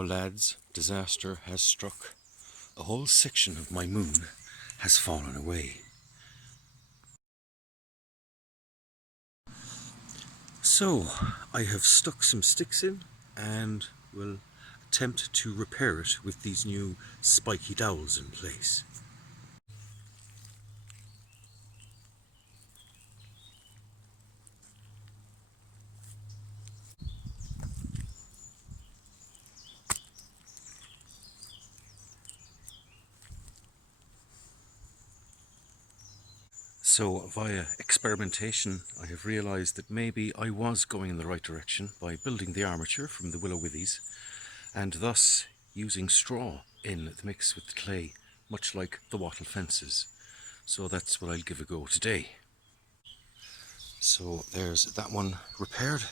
Oh lads, disaster has struck. A whole section of my moon has fallen away. So, I have stuck some sticks in and will attempt to repair it with these new spiky dowels in place. So via experimentation I have realised that maybe I was going in the right direction by building the armature from the willow withies and thus using straw in the mix with the clay, much like the wattle fences. So that's what I'll give a go today. So there's that one repaired.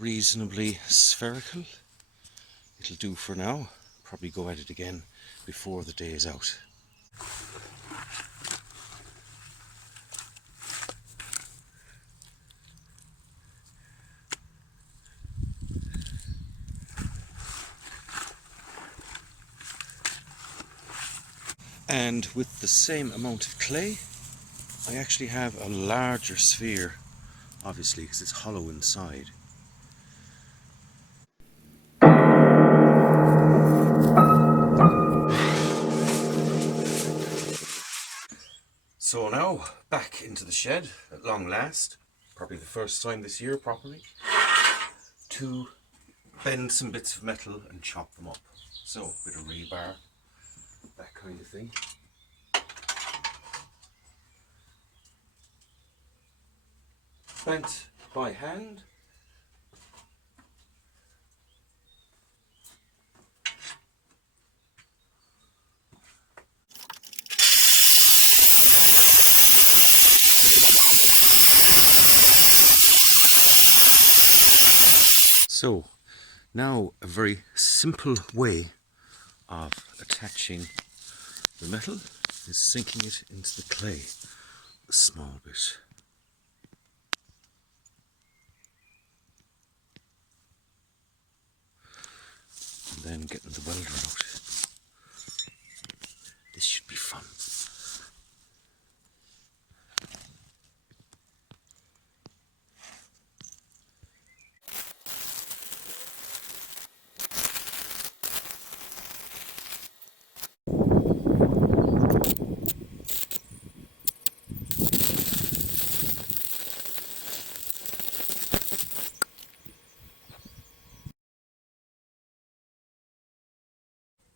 Reasonably spherical. It'll do for now. Probably go at it again before the day is out. And with the same amount of clay, I actually have a larger sphere, obviously because it's hollow inside. So now, back into the shed at long last, probably the first time this year properly, to bend some bits of metal and chop them up. So, a bit of rebar, that kind of thing. Bent by hand. So, now a very simple way of attaching the metal is sinking it into the clay a small bit. And then getting the welder out. This should be fun.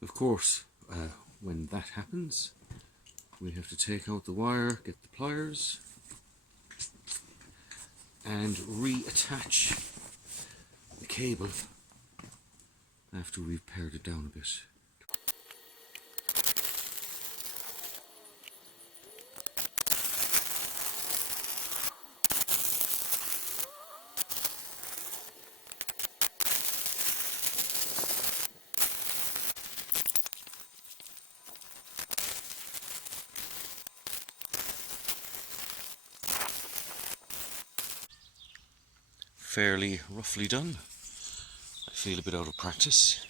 Of course, when that happens, we have to take out the wire, get the pliers, and reattach the cable after we've pared it down a bit. Fairly roughly done. I feel a bit out of practice.